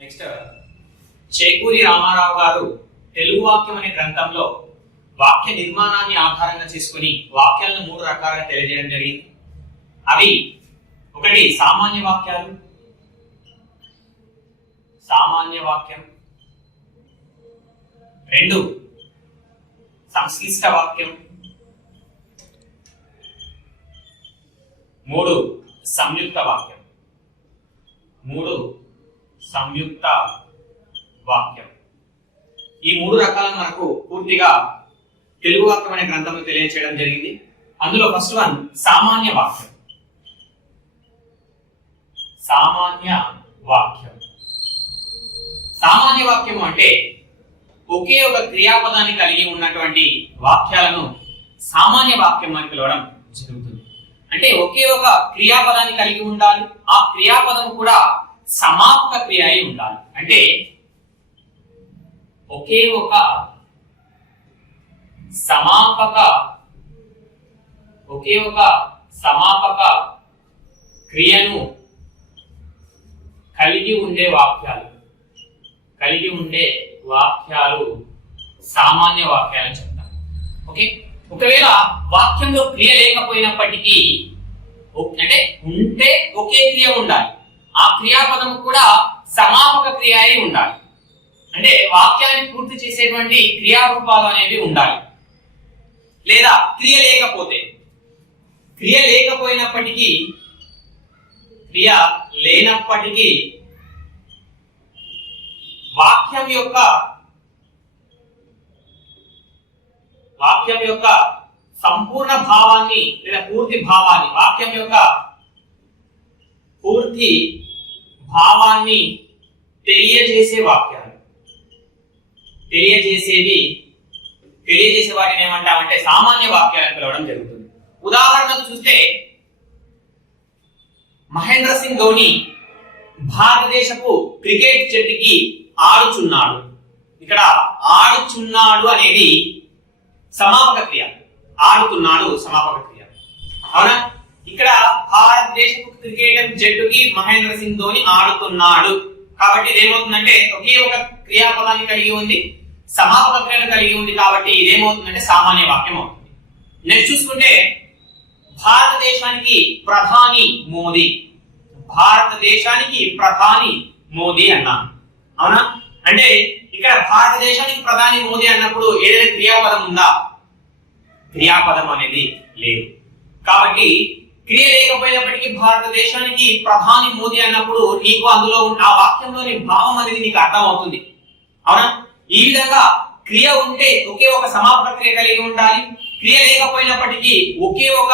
Next చేకూరి రామారావు గారు తెలుగు వాక్యం అనే గ్రంథంలో వాక్య నిర్మాణాన్ని ఆధారంగా చేసుకుని వాక్యాలను 3 రకాలుగా తెలియజేయడం జరిగింది. అవి ఒకటి సామాన్య వాక్యాలు, సామాన్య వాక్యం, 2 సంక్లిష్ట వాక్యం, 3 సంయుక్త వాక్యం. 3 సంయుక్త వాక్యం. ఈ 3 రకాలను మనకు పూర్తిగా తెలుగు వాక్యం అనే గ్రంథంలో తెలియజేయడం జరిగింది. అందులో ఫస్ట్ వన్ సామాన్య వాక్యం. సామాన్య వాక్యం. సామాన్య వాక్యం అంటే ఒకే ఒక క్రియాపదాన్ని కలిగి ఉన్నటువంటి వాక్యాలను సామాన్య వాక్యం అని పిలవడం జరుగుతుంది. అంటే ఒకే ఒక క్రియాపదాన్ని కలిగి ఉండాలి, ఆ క్రియాపదం కూడా సమాపక క్రియ అయి ఉండాలి. అంటే ఒకే ఒక సమాపక క్రియను కలిగి ఉండే వాక్యాలు సామాన్య వాక్యాలు చెప్తారు. ఓకే, ఒకవేళ వాక్యంలో క్రియ లేకపోయినప్పటికీ అంటే ఉంటే ఒకే క్రియ ఉండాలి, ఆ క్రియాపదం కూడా సమాపక క్రియ అయి ఉండాలి. అంటే వాక్యాన్ని పూర్తి చేసేటువంటి క్రియారూపాలు అనేవి ఉండాలి. లేదా క్రియ లేనప్పటికీ వాక్యం యొక్క సంపూర్ణ భావాన్ని లేదా పూర్తి భావాన్ని, వాక్యం యొక్క పూర్తి భావాన్ని తెలియజేసే వాక్యాలు, తెలియజేసే వాటిని ఏమంటామంటే సామాన్య వాక్యాలను పిలవడం జరుగుతుంది. ఉదాహరణకు చూస్తే మహేంద్ర సింగ్ ధోని భారతదేశపు క్రికెట్ జట్టుకి ఆడుచున్నాడు. ఇక్కడ ఆడుచున్నాడు అనేది సమాపక క్రియ, ఆడుతున్నాడు సమాపక క్రియ, అవునా? ఇక్కడ భారతదేశపు క్రికెట్ జట్టుకి మహేంద్ర సింగ్ ధోని ఆడుతున్నాడు కాబట్టి ఇదేమవుతుందంటే ఒకే ఒక క్రియాపదాన్ని కలిగి ఉంది, సమాపక క్రియను కలిగి ఉంది కాబట్టి ఇదేమవుతుందంటే సామాన్య వాక్యం అవుతుంది. నెక్స్ట్ చూసుకుంటే భారతదేశానికి ప్రధాని మోదీ. భారతదేశానికి ప్రధాని మోదీ అన్నాను, అవునా? అంటే ఇక్కడ భారతదేశానికి ప్రధాని మోదీ అన్నప్పుడు ఏదైనా క్రియాపదం ఉందా? క్రియాపదం అనేది లేదు. కాబట్టి క్రియ లేకపోయినప్పటికీ భారతదేశానికి ప్రధాని మోదీ అన్నప్పుడు నీకు అందులో ఆ వాక్యంలోని భావం అనేది నీకు అర్థం అవుతుంది, అవునా? ఈ విధంగా క్రియ ఉంటే ఒకే ఒక సమాపక క్రియ కలిగి ఉండాలి. క్రియ లేకపోయినప్పటికీ ఒకే ఒక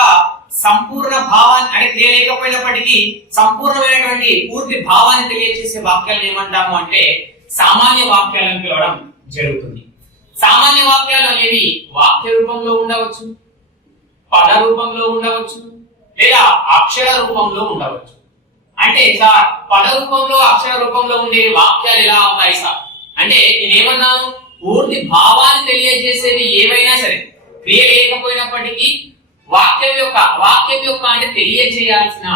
సంపూర్ణ భావాన్ని, అంటే క్రియ లేకపోయినప్పటికీ సంపూర్ణమైనటువంటి పూర్తి భావాన్ని తెలియజేసే వాక్యాలను ఏమంటాము అంటే సామాన్య వాక్యాలను పిలవడం జరుగుతుంది. సామాన్య వాక్యాలు అనేవి వాక్య రూపంలో ఉండవచ్చు, పద రూపంలో ఉండవచ్చు, లేదా అక్షర రూపంలో ఉండవచ్చు. అంటే సార్ పద రూపంలో అక్షర రూపంలో ఉండే వాక్యాలు ఎలా అవుతాయి సార్ అంటే నేనేమన్నాను, పూర్తి భావాన్ని తెలియజేసేవి ఏవైనా సరే క్రియ లేకపోయినప్పటికీ వాక్యం యొక్క అంటే తెలియజేయాల్సిన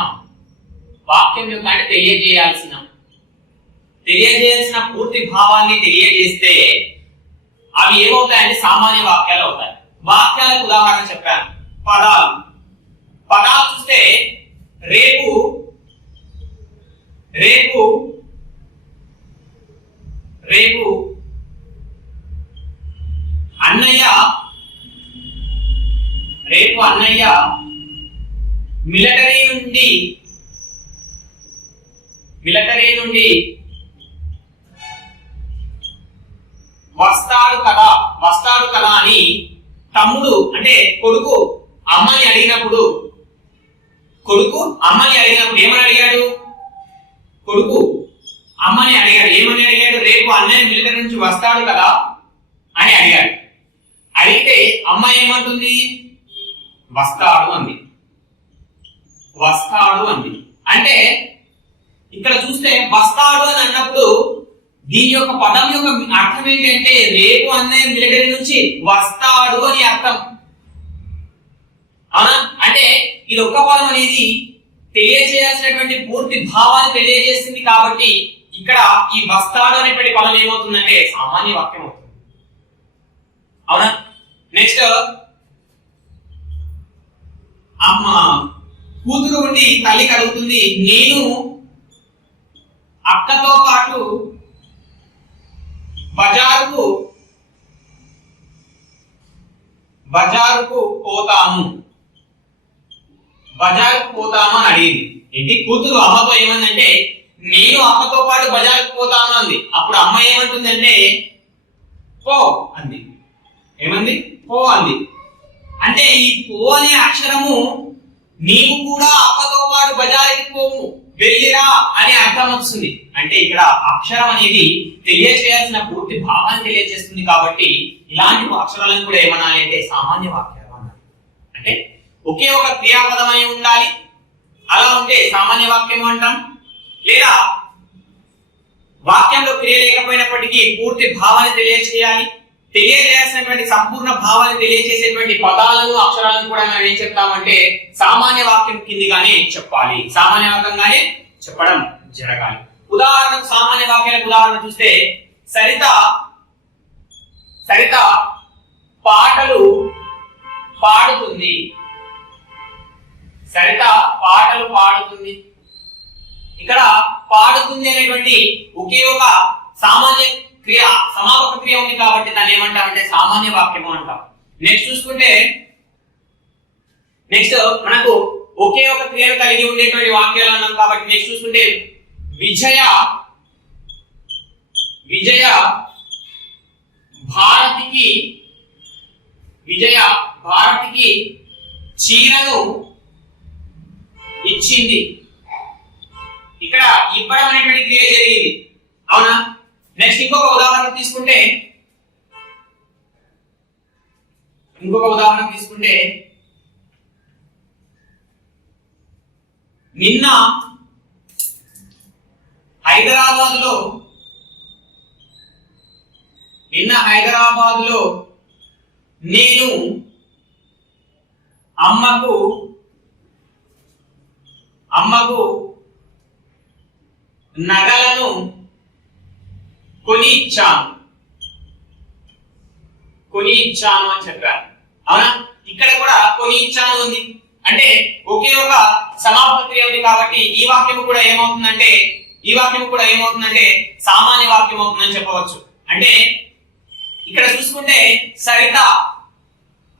పూర్తి భావాన్ని తెలియజేస్తే అవి ఏమవుతాయంటే సామాన్య వాక్యాలు అవుతాయి. వాక్యాలకు ఉదాహరణ చెప్పాను. పదాలు చూస్తే రేపు అన్నయ్య మిలిటరీ నుండి వస్తాడు కదా అని తమ్ముడు అంటే కొడుకు అమ్మని అడిగినప్పుడు ఏమని అడిగాడు? కొడుకు అమ్మని అడిగాడు. ఏమని అడిగాడు? రేపు అన్నయ్య మిలిటరీ నుంచి వస్తాడు కదా అని అడిగాడు. అడిగితే అమ్మ ఏమంటుంది? వస్తాడు అంది. అంటే ఇక్కడ చూస్తే వస్తాడు అని అన్నప్పుడు దీని యొక్క పదం యొక్క అర్థం ఏంటంటే రేపు అన్నయ్య మిలిటరీ నుంచి వస్తాడు అని అర్థం, అవునా? అంటే ఇది ఒక్క పదం అనేది తెలియజేయాల్సినటువంటి పూర్తి భావాన్ని తెలియజేస్తుంది. కాబట్టి ఇక్కడ ఈ వస్తాడు అనేటువంటి పదం ఏమవుతుందంటే సామాన్య వాక్యం అవుతుంది, అవునా? నెక్స్ట్ అమ్మ కూతురు ఉండి తల్లికి అడుగుతుంది, నేను అక్కతో పాటు బజారుకు పోతాము అని అడిగింది. ఏంటి? కూతురు అమ్మతో ఏమందంటే నేను అమ్మతో పాటు బజారుకు పోతాను అంది. అప్పుడు అమ్మ ఏమంటుందంటే పో అంది. ఏమంది? పో అంది. అంటే ఈ పో అనే అక్షరము నీవు కూడా అమ్మతో పాటు బజారుకి పోము, వెళ్ళిరా అనే అర్థం వస్తుంది. అంటే ఇక్కడ అక్షరం అనేది తెలియజేయాల్సిన పూర్తి భావాన్ని తెలియజేస్తుంది. కాబట్టి ఇలాంటి అక్షరాలను కూడా ఏమనాలి అంటే సామాన్య వాక్యాలు అనాలి. అంటే ఒకే ఒక క్రియాపదం అయి ఉండాలి, అలా ఉంటే సామాన్య వాక్యం అంటాం. లేదా వాక్యంలో క్రియ లేకపోయినప్పటికీ పూర్తి భావాన్ని తెలియజేయాల్సినటువంటి సంపూర్ణ భావాన్ని తెలియజేసేటువంటి పదాలను అక్షరాలను కూడా మనం ఏం చెప్తామంటే సామాన్య వాక్యం కిందిగానే చెప్పాలి, సామాన్య వాక్యంగానే చెప్పడం జరగాలి. ఉదాహరణకు సామాన్య వాక్యాలకు ఉదాహరణ చూస్తే సరిత పాటలు పాడుతుంది. ఇక్కడ పాడుతుంది అనేటువంటి ఒకే ఒక సామాన్య క్రియ సమాపక క్రియ ఉంది కాబట్టి దాన్ని ఏమంటామంటే సామాన్య వాక్యము అంటాం. నెక్స్ట్ మనకు ఒకే ఒక క్రియను కలిగి ఉండేటువంటి వాక్యాలు అన్నాం కాబట్టి నెక్స్ట్ చూసుకుంటే విజయ భారతికి చీరను ఇచ్చింది. ఇక్కడ ఇవ్వడం అనేటువంటి క్రియ జరిగింది, అవునా? నెక్స్ట్ ఇంకొక ఉదాహరణ తీసుకుంటే నిన్న హైదరాబాద్ లో నేను అమ్మకు నగలను కొని ఇచ్చాను అని చెప్పారు, అవునా? ఇక్కడ కూడా కొని ఇచ్చాను ఉంది. అంటే ఒకే ఒక సమాపక క్రియ ఉంది కాబట్టి ఈ వాక్యం కూడా ఏమవుతుందంటే సామాన్య వాక్యం అవుతుందని చెప్పవచ్చు. అంటే ఇక్కడ చూసుకుంటే సరిత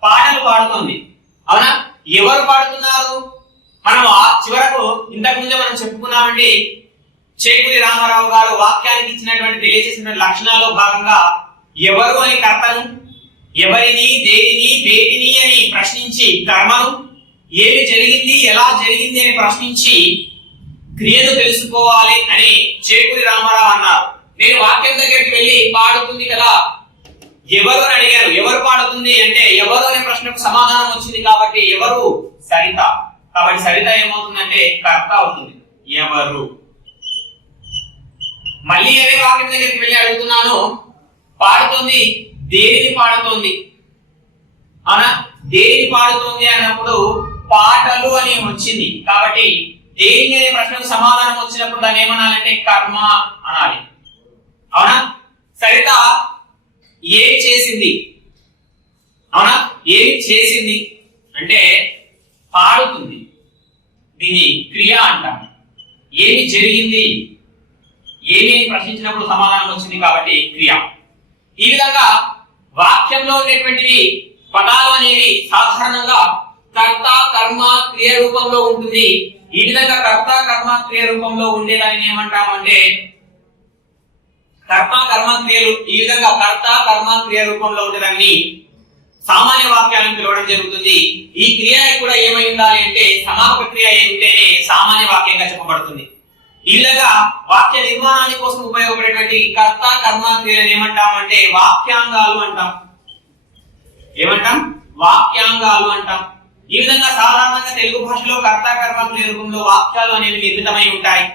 పాటలు పాడుతోంది. అవునా? ఎవరు పాడుతున్నారు? మనం చివరకు ఇంతకు ముందే మనం చెప్పుకున్నామండి. చేకూరి రామారావు గారు వాక్యానికి ఇచ్చినటువంటి తెలియజేసిన లక్షణాల్లో భాగంగా ఎవరు అని కర్తను, ఎవరిని, దేనిని, వేటిని అని ప్రశ్నించి కర్మను, ఏమి జరిగింది, ఎలా జరిగింది అని ప్రశ్నించి క్రియను తెలుసుకోవాలి అని చేకూరి రామారావు అన్నారు. నేను వాక్యం దగ్గరికి వెళ్ళి పాడుతుంది కదా ఎవరు అని అడిగారు. ఎవరు పాడుతుంది అంటే ఎవరు అనే ప్రశ్నకు సమాధానం వచ్చింది కాబట్టి ఎవరు? సరిత. కాబట్టి సరిత ఏమవుతుందంటే కర్త అవుతుంది. ఎవరు? మళ్ళీ అదే వాక్యం దగ్గరికి వెళ్ళి అడుగుతున్నాను, పాడుతుంది దేనిని పాడుతోంది? అవునా? దేనిని పాడుతోంది అన్నప్పుడు పాటలు అని వచ్చింది కాబట్టి దేని అనే ప్రశ్నకు సమాధానం వచ్చినప్పుడు దాన్ని ఏమనాలంటే కర్మ అనాలి. అవునా? సరిత ఏమి చేసింది? అవునా? ఏమి చేసింది అంటే పాడుతుంది, దీన్ని క్రియ అంటాం. ఏమి జరిగింది, ఏమి ప్రశ్నించినప్పుడు సమాధానం వచ్చింది కాబట్టి క్రియ. ఈ విధంగా వాక్యంలో ఉండేటువంటివి పదాలు అనేవి సాధారణంగా కర్త కర్మ క్రియ రూపంలో ఉంటుంది. ఈ విధంగా కర్త కర్మ క్రియ రూపంలో ఉండేదాన్ని ఏమంటామంటే కర్త కర్మ క్రియలు. ఈ విధంగా కర్త కర్మ క్రియ రూపంలో ఉండేదాన్ని సామాన్య వాక్యాలను పిలవడం జరుగుతుంది. ఈ క్రియ కూడా ఏమై ఉండాలి అంటే సమాపక క్రియ అయి ఉంటేనే సామాన్య వాక్యంగా చెప్పబడుతుంది. ఈ విధంగా వాక్య నిర్మాణానికి కోసం ఉపయోగపడేటువంటి కర్త కర్మ క్రియలను ఏమంటామంటే వాక్యాంగాలు అంటాం. ఏమంటాం? వాక్యాంగాలు అంటాం. ఈ విధంగా సాధారణంగా తెలుగు భాషలో కర్త కర్మ క్రియ రూపంలో వాక్యాలు అనేవి నిర్మితమై ఉంటాయి.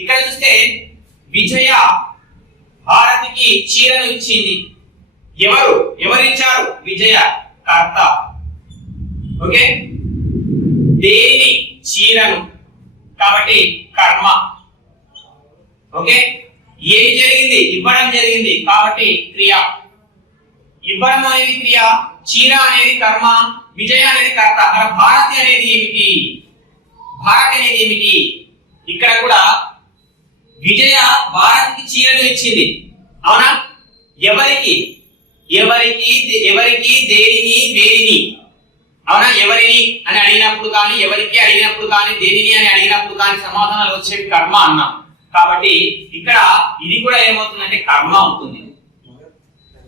ఇక్కడ చూస్తే విజయ భారతికి చీరను ఇచ్చింది. ఎవరిచ్చారు? విజయ కర్త. ఓకే, దేని? చీరను కాబట్టి కర్మ. ఓకే, ఏమి జరిగింది? ఇవ్వడం జరిగింది కాబట్టి క్రియ. ఇవ్వడం అనేది క్రియ, చీర అనేది కర్మ, విజయ అనేది కర్త. భారతి అనేది ఏమిటి? భారతి అనేది ఏమిటి? ఇక్కడ కూడా విజయ భారతికి చీరను ఇచ్చింది. అవునా? ఎవరికి? ఎవరికి, దేనిని, వేరిని. అవునా? ఎవరిని అని అడిగినప్పుడు కానీ, ఎవరికి అడిగినప్పుడు కానీ, దేనిని అని అడిగినప్పుడు కానీ సమాధానాలు వచ్చేవి కర్మ అన్నాం. కాబట్టి ఇక్కడ ఇది కూడా ఏమవుతుందంటే కర్మ అవుతుంది.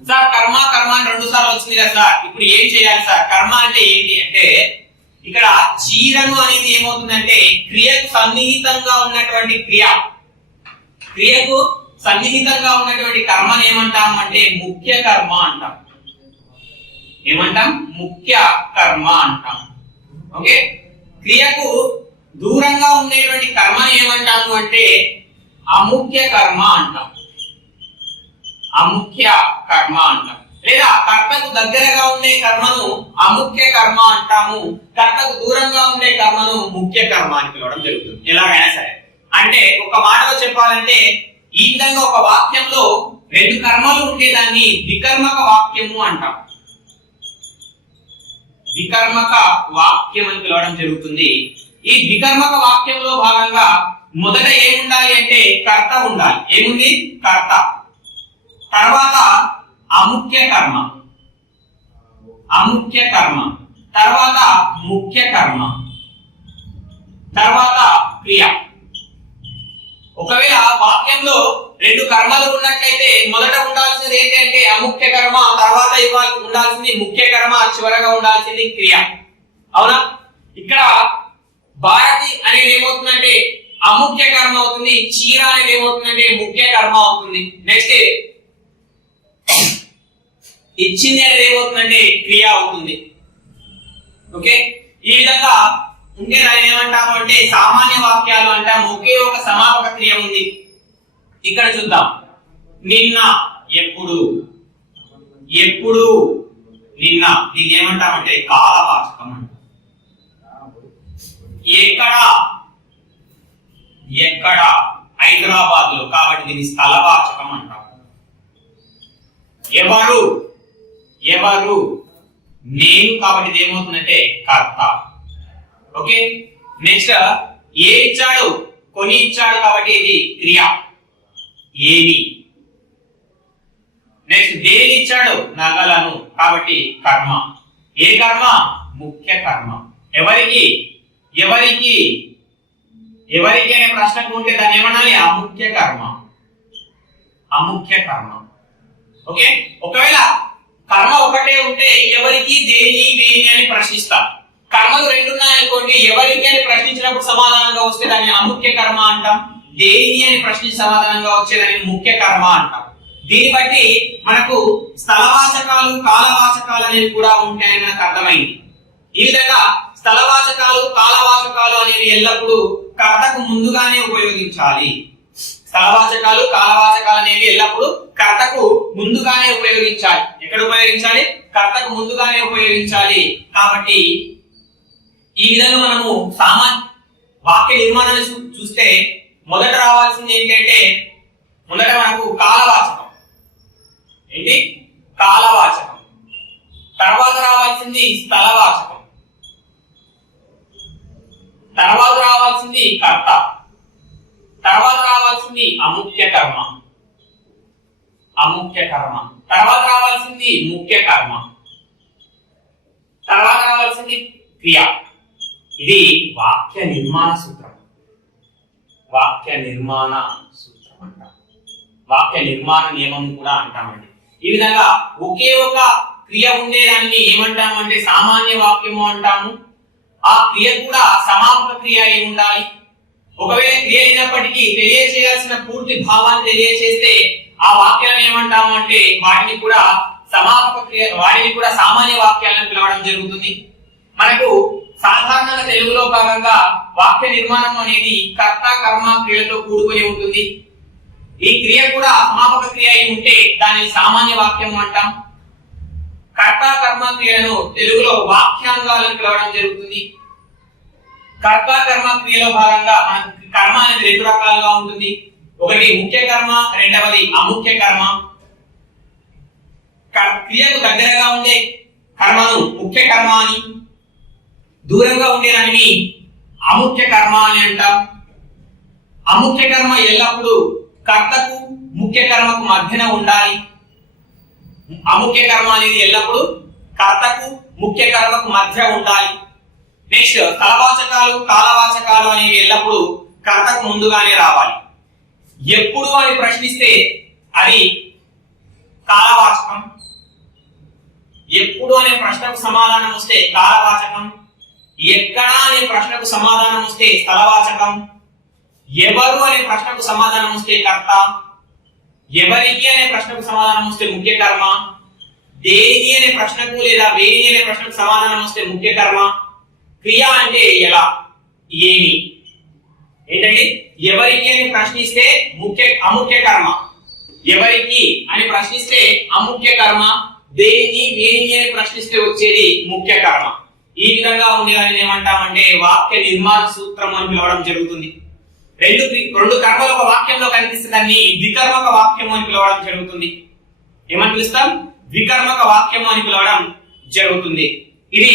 సార్ కర్మ కర్మ అని 2 సార్లు వచ్చింది కదా సార్, ఇప్పుడు ఏం చేయాలి సార్? కర్మ అంటే ఏంటి అంటే ఇక్కడ చీరను అనేది ఏమవుతుందంటే క్రియకు సన్నిహితంగా ఉన్నటువంటి క్రియకు సన్నిహితంగా ఉన్నటువంటి కర్మను ఏమంటాం అంటే ముఖ్య కర్మ అంటాం. ఏమంటాం? ముఖ్య కర్మ అంటాం. ఓకే, క్రియకు దూరంగా ఉండేటువంటి కర్మను ఏమంటాము అంటే అముఖ్య కర్మ అంటాం. అముఖ్య కర్మ అంటాం. లేదా కర్తకు దగ్గరగా ఉండే కర్మను అముఖ్య కర్మ అంటాము, కర్తకు దూరంగా ఉండే కర్మను ముఖ్య కర్మ అని పిలవడం జరుగుతుంది. ఎలాగైనా సరే, అంటే ఒక మాటలో చెప్పాలంటే ఈ విధంగా ఒక వాక్యంలో 2 కర్మలు ఉండేదాన్ని వికర్మక వాక్యము అంటాం. వికర్మక వాక్యం అని పిలవడం జరుగుతుంది. ఈ వికర్మక వాక్యంలో భాగంగా మొదట ఏముండాలి అంటే కర్త ఉండాలి. ఏముంది? కర్త. తర్వాత అముఖ్య కర్మ, అముఖ్య కర్మ, తర్వాత ముఖ్య కర్మ, తర్వాత క్రియ. ఒకవేళ వాక్యంలో 2 కర్మలు ఉన్నట్లయితే మొదట ఉండాల్సింది ఏంటంటే అముఖ్య కర్మ, తర్వాత ఉండాల్సింది ముఖ్య కర్మ, చివరగా ఉండాల్సింది క్రియ. అవునా? ఇక్కడ భారతి అనేది ఏమవుతుందంటే అముఖ్య కర్మ అవుతుంది, చీర అనేది ఏమవుతుందంటే ముఖ్య కర్మ అవుతుంది. నెక్స్ట్ ఇచ్చింది అనేది ఏమవుతుందంటే క్రియ అవుతుంది. ఓకే, ఈ విధంగా ఉంటే దాన్ని ఏమంటాము అంటే సామాన్య వాక్యాలు అంటాము. ఒకే ఒక సమాపక క్రియ ఉంది. ఇక్కడ చూద్దాం. నిన్న, ఎప్పుడు, ఎప్పుడు, నిన్న. దీన్ని ఏమంటామంటే కాలవాచకం అంటాం. ఎక్కడ, ఎక్కడ, హైదరాబాద్ లో, కాబట్టి దీన్ని స్థలవాచకం అంటాం. ఎవరు, ఎవరు, నేను, కాబట్టి ఇది ఏమవుతుందంటే కర్త. ఓకే. నెక్స్ట్ ఏ ఇచ్చాడు, కొని ఇచ్చాడు కాబట్టి ఇది క్రియ ఏవి. నెక్స్ట్ దేని ఇచ్చాడు, నగలను కాబట్టి కర్మ. ఏ కర్మ, ముఖ్య కర్మ. ఎవరికి ఎవరికి ఎవరికి అనే ప్రశ్నకు ఉంటే దాన్ని ఏమనాలి, అముఖ్య కర్మ. అముఖ్య కర్మ. ఓకే. ఒకవేళ కర్మ ఒకటే ఉంటే ఎవరికి దేని దేని అని ప్రశ్నిస్తారు. కర్మలు రెండు ఉన్నాయనుకోండి, ఎవరికి అని ప్రశ్నించినప్పుడు సమాధానంగా వస్తే దాన్ని అముఖ్య కర్మ అంటాం, దేని అని ప్రశ్నించి సమాధానంగా వచ్చేదాన్ని ముఖ్య కర్మ అంటాం. దీన్ని బట్టి మనకు స్థలవాచకాలు కాలవాచకాలు అనేవి కూడా ఉంటాయని మనకు అర్థమైంది. ఈ విధంగా స్థలవాచకాలు కాలవాచకాలు అనేవి ఎల్లప్పుడూ కర్తకు ముందుగానే ఉపయోగించాలి. స్థలవాచకాలు కాలవాచకాలు అనేవి ఎల్లప్పుడూ కర్తకు ముందుగానే ఉపయోగించాలి. ఎక్కడ ఉపయోగించాలి, కర్తకు ముందుగానే ఉపయోగించాలి. కాబట్టి ఈ విధంగా మనము వాక్య నిర్మాణాన్ని చూస్తే మొదట రావాల్సింది ఏంటంటే, మొదట మనకు కాలవాచకం. ఏంటి, కాలవాచకం. తర్వాత రావాల్సింది స్థలవాచకం. తర్వాత రావాల్సింది కర్త. తర్వాత రావాల్సింది అముఖ్య కర్మ. అముఖ్య కర్మ. తర్వాత రావాల్సింది ముఖ్య కర్మ. తర్వాత రావాల్సింది క్రియ. ఇది వాక్య నిర్మాణ సూత్రం. వాక్య నిర్మాణ సూత్రం అంటాం. వాక్య నిర్మాణ నియమం కూడా అంటామండి. ఈ విధంగా ఒకే ఒక క్రియ ఉండేదాన్ని ఏమంటాము అంటే సామాన్య వాక్యము అంటాము. ఆ క్రియ కూడా సమాపక క్రియ అయి ఉండాలి. ఒకవేళ క్రియ అయినప్పటికీ తెలియచేయాల్సిన పూర్తి భావాన్ని తెలియచేస్తే ఆ వాక్యాలను ఏమంటాము అంటే వాటిని కూడా సమాపక క్రియ, వాటిని కూడా సామాన్య వాక్యాలను పిలవడం జరుగుతుంది. మనకు సాధారణంగా తెలుగులో భాగంగా వాక్య నిర్మాణం అనేది కర్త కర్మ క్రియలతో కూడుకొని ఉంటుంది. ఈ క్రియ కూడా సమాపక క్రియ అయి ఉంటే దాన్ని సామాన్య వాక్యం అంటాం. కర్త కర్మ క్రియలను తెలుగులో వాక్యాంగాలను పిలవడం జరుగుతుంది. కర్త కర్మ క్రియలో భాగంగా మనకు కర్మ అనేది రెండు రకాలుగా ఉంటుంది. ఒకటి ముఖ్య కర్మ, రెండవది అముఖ్య కర్మ. క్రియకు దగ్గరగా ఉండే కర్మను ముఖ్య కర్మ అని, దూరంగా ఉండేదాన్ని అముఖ్య కర్మ అని అంటాం. అముఖ్య కర్మ ఎల్లప్పుడూ కర్తకు ముఖ్య కర్మకు మధ్యన ఉండాలి. అముఖ్య కర్మ అనేది ఎల్లప్పుడూ కర్తకు ముఖ్య కర్మకు మధ్య ఉండాలి. నెక్స్ట్ స్థలవాచకాలు కాలవాచకాలు అనేవి ఎల్లప్పుడూ కర్తకు ముందుగానే రావాలి. ఎప్పుడు అని ప్రశ్నిస్తే అది కాలవాచకం. ఎప్పుడు అనే ప్రశ్నకు సమాధానం వస్తే కాలవాచకం. ఎక్కడ అనే ప్రశ్నకు సమాధానం వస్తే స్థలవాచకం. ఎవరు అనే ప్రశ్నకు సమాధానం వస్తే కర్త. ఎవరికి అనే ప్రశ్నకు సమాధానం వస్తే ముఖ్య కర్మ. దేని అనే ప్రశ్నకు లేదా వేని అనే ప్రశ్నకు సమాధానం వస్తే ముఖ్య కర్మ. క్రియ అంటే ఎలా, ఏమి. ఏంటంటే ఎవరికి అని ప్రశ్నిస్తే అముఖ్య కర్మ. ఎవరికి అని ప్రశ్నిస్తే అముఖ్య కర్మ. దేని వేని అని ప్రశ్నిస్తే వచ్చేది ముఖ్య కర్మ. ఈ విధంగా ఉండేదాన్ని ఏమంటామంటే వాక్య నిర్మాణ సూత్రం అని పిలవడం జరుగుతుంది. రెండు కర్మలు ఒక వాక్యంలో కనిపిస్తే దాన్ని ద్వికర్మక వాక్యము అని పిలవడం జరుగుతుంది. ఏమని పిలుస్తాం, ద్వికర్మక వాక్యము అని పిలవడం జరుగుతుంది. ఇది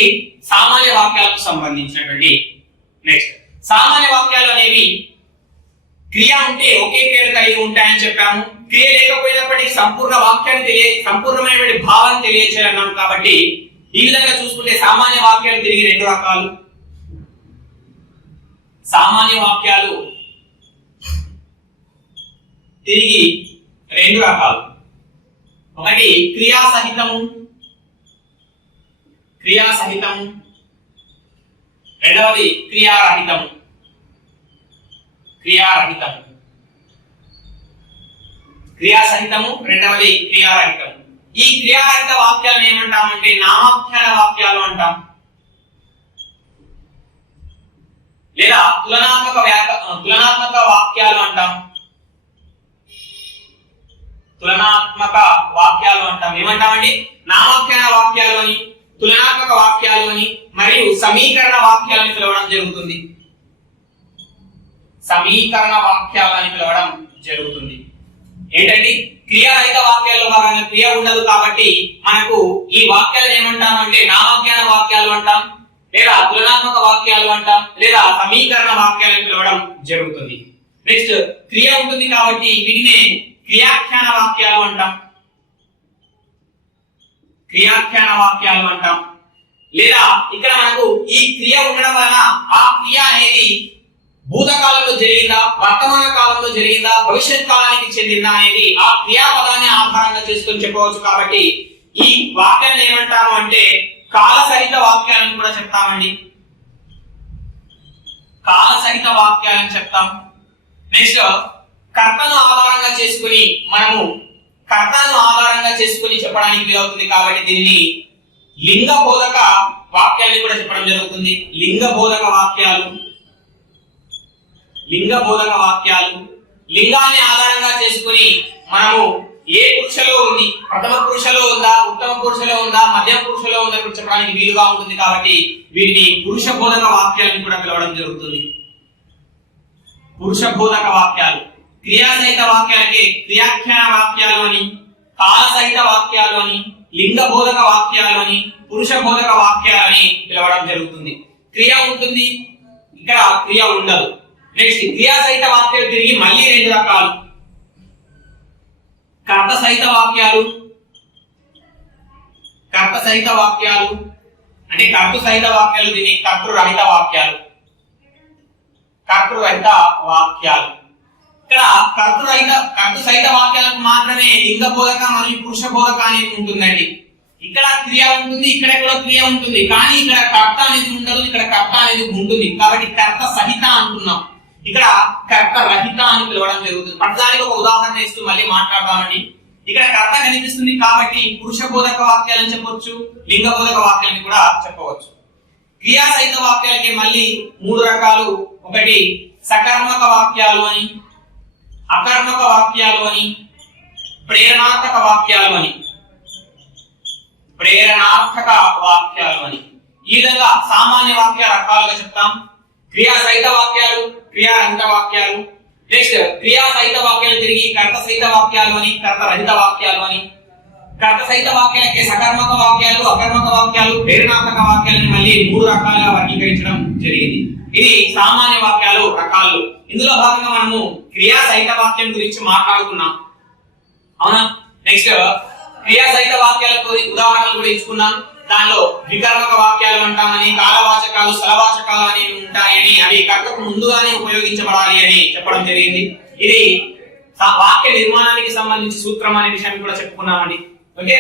సామాన్య వాక్యాలకు సంబంధించినటువంటి. నెక్స్ట్ సామాన్య వాక్యాలు అనేవి క్రియ ఉంటే ఒకే పేరు కలిగి ఉంటాయని చెప్పాము. క్రియ లేకపోయినప్పటికీ సంపూర్ణ వాక్యాన్ని సంపూర్ణమైనటువంటి భావాన్ని తెలియచేయాలన్నాం. కాబట్టి ఈ విధంగా చూసుకుంటే సామాన్య వాక్యాలు తిరిగి రెండు రకాలు. సామాన్య వాక్యాలు తిరిగి రెండు రకాలు. ఒకటి క్రియాసహితము, రెండవది క్రియారహితము. క్రియాసహితము, రెండవది క్రియారహితము. ఈ క్రియారహిత వాక్యాలను ఏమంటామంటే నామాఖ్యాన వాక్యాలు అంటాం, లేదా తులనాత్మక వాక్యాలు అంటాం. ఏమంటామండి, నామాఖ్యాన వాక్యాలు అని, తులనాత్మక వాక్యాలు అని, మరియు సమీకరణ వాక్యాలు అని పిలవడం జరుగుతుంది. ఏంటండి, క్రియారహిత వాక్యాల్లో భాగంగా క్రియ ఉండదు కాబట్టి మనకు ఈ వాక్యాలను ఏమంటామంటే నామాఖ్యాన వాక్యాలు అంటాం. లేదా తులనాత్మక వాక్యాలు అంటాం, లేదా సమీకరణ వాక్యాలను పిలవడం జరుగుతుంది. నెక్స్ట్ క్రియ ఉంటుంది కాబట్టి వీటిని క్రియాఖ్యాన వాక్యాలు అంటాం. క్రియాఖ్యాన వాక్యాలు అంటాం. లేదా ఇక్కడ మనకు ఈ క్రియ ఉండడం వలన ఆ క్రియ అనేది భూతకాలంలో జరిగిందా, వర్తమాన కాలంలో జరిగిందా, భవిష్యత్ కాలానికి చెందిందా అనేది ఆ క్రియాపదాన్ని ఆధారంగా చేసుకొని చెప్పవచ్చు. కాబట్టి ఈ వాక్యాన్ని ఏమంటాము అంటే కాలసహిత వాక్యాలను కూడా చెప్తామండి. కాలసహిత వాక్యాలను చెప్తాం. నెక్స్ట్ కర్తను ఆధారంగా చేసుకుని మనము కర్తను ఆధారంగా చేసుకుని చెప్పడానికి వీలవుతుంది కాబట్టి దీనిని లింగ బోధక వాక్యాన్ని కూడా చెప్పడం జరుగుతుంది. లింగ బోధక వాక్యాలు, లింగ బోధక వాక్యాలు లింగాన్ని ఆధారంగా చేసుకుని మనము ఏ పురుషలో ఉంది, ప్రథమ పురుషలో ఉందా, ఉత్తమ పురుషలో ఉందా, మధ్య పురుషలో ఉందా కూడా చెప్పడానికి వీలుగా ఉంటుంది కాబట్టి వీటిని పురుష బోధక వాక్యాలను కూడా పిలవడం జరుగుతుంది. పురుష బోధక వాక్యాలు. క్రియాసహిత వాక్యాలకి క్రియాఖ్యాన వాక్యాలు అని, కాలసహిత వాక్యాలు అని, లింగ బోధక వాక్యాలు అని, పురుష బోధక వాక్యాలు అని పిలవడం జరుగుతుంది. క్రియ ఉంటుంది, ఇక్కడ క్రియ ఉండదు. నెక్స్ట్ క్రియాసహిత వాక్యాలు తిరిగి మళ్ళీ రెండు రకాలు. కర్త సహిత వాక్యాలు, కర్త సహిత వాక్యాలు అంటే కర్తృ సహిత వాక్యాలు, దీన్ని కర్తృరహిత వాక్యాలు. కర్తృరహిత వాక్యాలు ఇక్కడ కర్తృ సహిత వాక్యాలకు మాత్రమే లింగ బోధక మరియు పురుష బోధక అనేది ఉంటుందండి. ఇక్కడ క్రియ ఉంటుంది, ఇక్కడ కూడా క్రియ ఉంటుంది, కానీ ఇక్కడ కర్త అనేది ఉండదు, ఇక్కడ కర్త అనేది ఉంటుంది. కాబట్టి కర్త సహిత అంటున్నాం, ఇక్కడ కర్త రహిత అని పిలవడం జరుగుతుంది. ప్రతిదానికి ఒక ఉదాహరణ ఇస్తూ మళ్ళీ మాట్లాడదామండి. ఇక్కడ కర్త కనిపిస్తుంది కాబట్టి పురుష బోధక వాక్యాలని చెప్పవచ్చు, లింగ బోధక వాక్యాలని కూడా చెప్పవచ్చు. క్రియా సహిత వాక్యాలకి మళ్ళీ మూడు రకాలు. ఒకటి సకర్మక వాక్యాలు అని, అకర్మక వాక్యాలు అని, ప్రేరణార్థక వాక్యాలు అని. ప్రేరణార్థక వాక్యాలు అని ఈ విధంగా సామాన్య వాక్య రకాలుగా చెప్తాం. క్రియా సహిత వాక్యాలు, క్రియారహిత వాక్యాలు. నెక్స్ట్ క్రియా సహిత వాక్యాలు తిరిగి కర్త సహిత వాక్యాలు అని, కర్త రహిత వాక్యాలు అని. కర్త సహిత వాక్యాలకి సకర్మక వాక్యాలు, అకర్మక వాక్యాలు, ప్రేరణాత్మక వాక్యాలని మళ్ళీ మూడు రకాలుగా వర్గీకరించడం జరిగింది. ఇది సామాన్య వాక్యాలు రకాలు. ఇందులో భాగంగా మనము క్రియా సహిత వాక్యం గురించి మాట్లాడుకున్నాం, అవునా? నెక్స్ట్ క్రియా సహిత వాక్యాలకు ఉదాహరణలు కూడా ఇచ్చుకున్నాం. దానిలో వికర్మక వాక్యాలు అంటామని, కాలవాచకాలు, స్థలవాచకాలు అని ఉంటాయని, అవి కర్తకు ముందుగానే ఉపయోగించబడాలి అని చెప్పడం జరిగింది. ఇది వాక్య నిర్మాణానికి సంబంధించి సూత్రం అనే విషయాన్ని కూడా చెప్పుకున్నామండి. ఓకే.